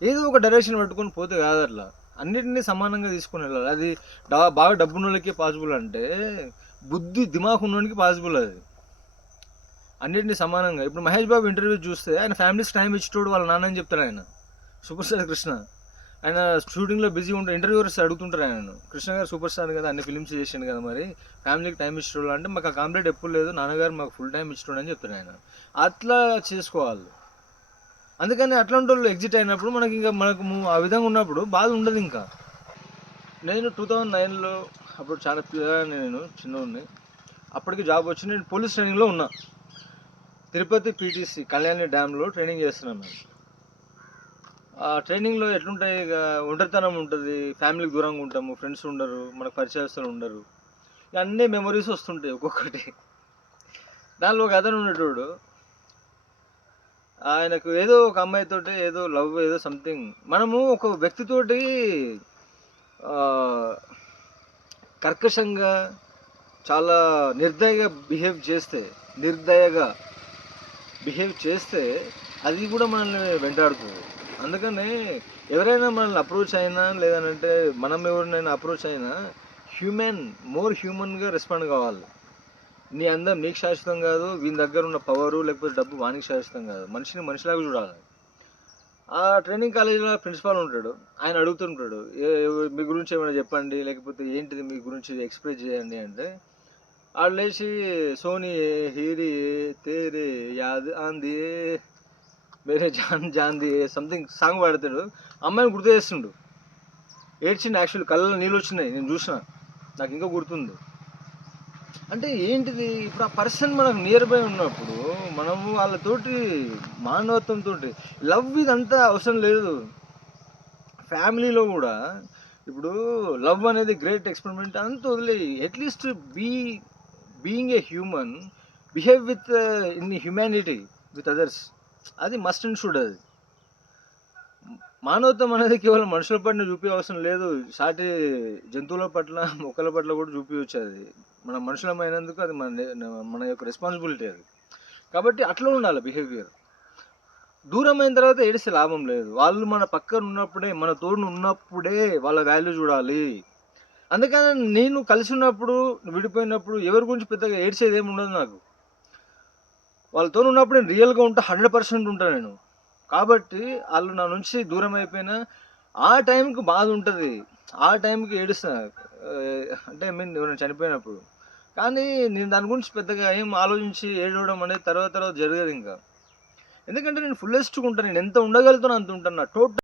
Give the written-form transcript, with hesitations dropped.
ఏదో ఒక డైరెక్షన్ పట్టుకొని పోతే కాదు అట్లా. అన్నిటిని సమానంగా తీసుకొని వెళ్ళాలి. అది బాగా డబ్బున్నోళ్ళకి పాసిబుల్ అంటే, బుద్ధి దిమాగ్ ఉన్నోనికి పాసిబుల్ అది. అన్నిటిని సమానంగా. ఇప్పుడు మహేష్ బాబు ఇంటర్వ్యూ చూస్తే ఆయన ఫ్యామిలీస్ టైం ఇచ్చేటోడు వాళ్ళ నాన్న అని చెప్తాడు ఆయన. Super star Krishna. ఆయన షూటింగ్లో బిజీ ఉంటారు, ఇంటర్వ్యూవర్స్ అడుగుతుంటారు ఆయనను. కృష్ణ గారు సూపర్ స్టార్ కదా, అన్ని ఫిల్మ్స్ చేసిండు కదా, మరి ఫ్యామిలీకి టైం ఇచ్చేటోళ్ళు అంటే, మాకు ఆ కంప్లైంట్ ఎప్పుడు లేదు, నాన్నగారు మాకు ఫుల్ టైం ఇచ్చేటోడు అని చెప్తాడు ఆయన. అట్లా చేసుకోవాలి. అందుకని అట్లాంటి వాళ్ళు ఎగ్జిట్ అయినప్పుడు మనకి ఇంకా ఆ విధంగా ఉన్నప్పుడు బాధ ఉండదు ఇంకా. నేను 2009లో అప్పుడు చాలా పిల్లగాడిని, నేను చిన్నోడిని. అప్పటికి జాబ్ వచ్చి నేను పోలీస్ ట్రైనింగ్లో ఉన్నా. తిరుపతి పీటీసీ కళ్యాణి డ్యామ్లో ట్రైనింగ్ చేస్తున్నాను నేను. ఆ ట్రైనింగ్లో ఎట్లుంటాయి, ఇక ఒంటరితనం ఉంటుంది, ఫ్యామిలీకి దూరంగా ఉంటాము, ఫ్రెండ్స్ ఉండరు, మనకు పరిచయస్తులు ఉండరు, ఇక అన్నీ మెమరీస్ వస్తుంటాయి ఒక్కొక్కటి. దానిలో ఒక అతను ఉండేటోడు, ఆయనకు ఏదో ఒక అమ్మాయితోటి ఏదో లవ్ ఏదో సంథింగ్. మనము ఒక వ్యక్తితోటి ఆ, కర్కశంగా చాలా నిర్దయగా బిహేవ్ చేస్తే అది కూడా మనల్ని వెంటాడుతుంది. అందుకనే ఎవరైనా మనల్ని అప్రోచ్ అయినా, లేదంటే మనం ఎవరినైనా అప్రోచ్ అయినా మోర్ హ్యూమన్గా రెస్పాండ్ కావాలి. నీ అందం నీకు శాశ్వతం కాదు, వీని దగ్గర ఉన్న పవరు లేకపోతే డబ్బు వానికి శాశ్వతం కాదు. మనిషిని మనిషిలాగా చూడాలి. ఆ ట్రైనింగ్ కాలేజీలో ప్రిన్సిపాల్ ఉంటాడు, ఆయన అడుగుతుంటాడు, మీ గురించి ఏమైనా చెప్పండి, లేకపోతే ఏంటిది మీ గురించి ఎక్స్ప్రెస్ చేయండి అంటే, వాళ్ళు లేచి సోనీ హీరి తేరే యాద్ ఆంది మేరే జాన్ జాంది సంథింగ్ సాంగ్ పాడతాడు. అమ్మాయిని గుర్తు చేస్తుండు. ఏడ్చిండు, యాక్చువల్లీ కళ్ళలో నీళ్ళు వచ్చినాయి, నేను చూసిన, నాకు ఇంకా గుర్తుంది. అంటే ఏంటిది, ఇప్పుడు ఆ పర్సన్ మనకు నియర్ బై ఉన్నప్పుడు మనము వాళ్ళతోటి మానవత్వంతో లవ్ ఇదంతా అవసరం లేదు. ఫ్యామిలీలో కూడా ఇప్పుడు లవ్ అనేది గ్రేట్ ఎక్స్పెరిమెంట్ అంతా వదిలేయి. At least being a human, behave with in humanity with others, అది మస్ట్ అండ్ షుడ్. అది మానవత్వం అనేది కేవలం మనుషుల పట్ల చూపే అవసరం లేదు, సాటి జంతువుల పట్ల మొక్కల పట్ల కూడా చూపించవచ్చు. అది మన మనుషులమైనందుకు అది మన యొక్క రెస్పాన్సిబిలిటీ అది. కాబట్టి అట్లా ఉండాలి బిహేవియర్. దూరం అయిన తర్వాత ఏడిస్తే లాభం లేదు. వాళ్ళు మన పక్కన ఉన్నప్పుడే, మన తోడు ఉన్నప్పుడే వాళ్ళ వాల్యూ చూడాలి. అందుకని నేను కలిసి ఉన్నప్పుడు, విడిపోయినప్పుడు ఎవరి గురించి పెద్దగా ఏడ్చేది ఏమి ఉండదు నాకు. వాళ్ళతో ఉన్నప్పుడు నేను రియల్గా ఉంటా, 100% ఉంటాను నేను. కాబట్టి వాళ్ళు నా నుంచి దూరం అయిపోయినా ఆ టైంకి బాధ ఉంటుంది, ఆ టైంకి ఏడుస్తా. అంటే ఎవరైనా చనిపోయినప్పుడు. కానీ నేను దాని గురించి పెద్దగా ఏం ఆలోచించి ఏడవడం అనేది తర్వాత జరగదు ఇంకా. ఎందుకంటే నేను ఫుల్లెస్ట్గా ఉంటాను, నేను ఎంత ఉండగలుగుతానో అంత ఉంటాను. నా టోటల్